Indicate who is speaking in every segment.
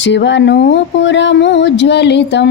Speaker 1: शिवनूपुरमुज्ज्वलितं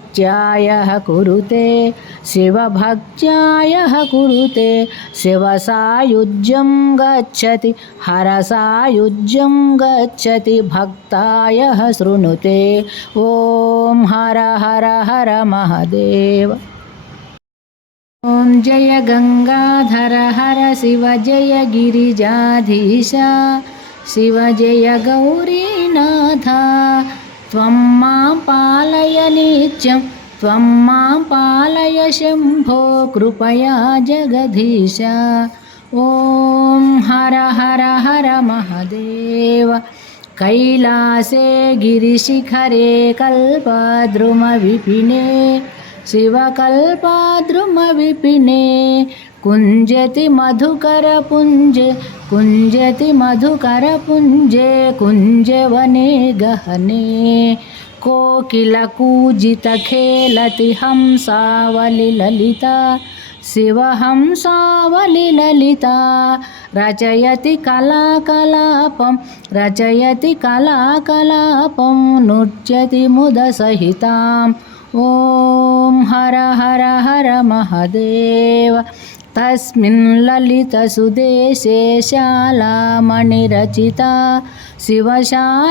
Speaker 1: भक्त्यायः कुरुते, शिवभक्त्यायः कुरुते, शिवसायुज्यं गच्छति, हरसायुज्यं गच्छति, भक्तायः शृणुते। ॐ हर हर हर महदेव। ॐ जय गङ्गाधर हर शिव जय गिरिजाधीश। शिव जय गौरीनाथ। त्वं माँ नित्यं त्वं मां पालय शम्भो कृपया जगदीश ॐ हर हर हर महदेव कैलासे गिरिशिखरे कल्पद्रुमविपिने शिवकल्पाद्रुमविपिने कुञ्जति मधुकरपुञ्जे कुञ्जति मधुकरपुञ्जे कुञ्जवने गहने कोकिलकूजितखेलति हंसावलिललिता शिवहंसावलिललिता रचयति कलाकलापं रचयति कलाकलापं नृत्यति मुदसहिताम् ॐ हर हर हर महदेव तस्मिन् ललितसुदेशे शालामणिरचिता शिवशालामणिरचिता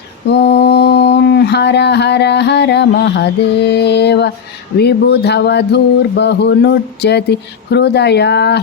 Speaker 1: ॐ हर हर हर महदेव विबुधवधूर्बहुनुच्यति हृदयाह्लादयुतं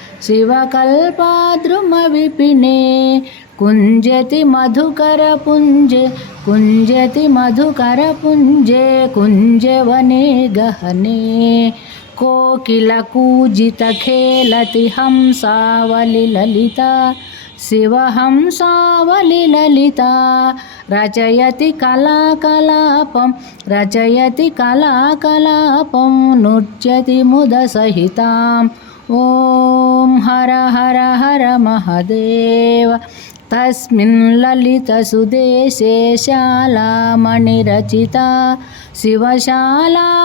Speaker 1: शिवकल्पाद्रुमविपिने कुञ्जति मधुकरपुञ्ज कुञ्जति मधुकरपुञ्जे कुञ्जवने गहने कोकिलकूजितखेलति हंसावलिललिता शिवहंसावलिललिता रचयति कलाकलापं रचयति कलाकलापं नृत्यति मुदसहिताम् ॐ हर हर हर महदेव तस्मिन् ललितसुदेशे शालामणिरचिता शिवशालामणिरचिता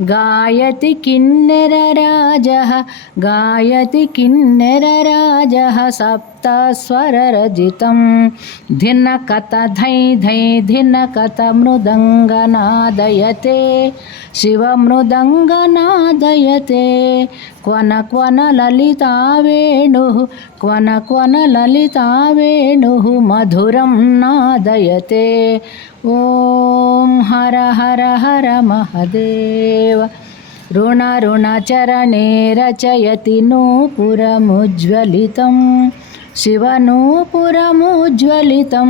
Speaker 1: गायति किन्नरराजः गायति किन्नरराजः सप्तस्वररजितं धिनकतधै धै धिनकत मृदङ्गनादयते। शिवमृदङ्गनादयते क्वन क्वन ललिता वेणुः, क्वन क्वन ललिता वेणुः, मधुरं नादयते। ॐ हर हर हर महदेव। ऋणऋणचरणे रचयति नूपुरमुज्ज्वलितं शिवनूपुरमुज्ज्वलितं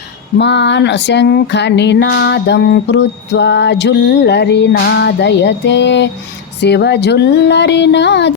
Speaker 1: मान शङ्खनिनादं कृत्वा झुल्लरिनादयते शिवझुल्लरिनाद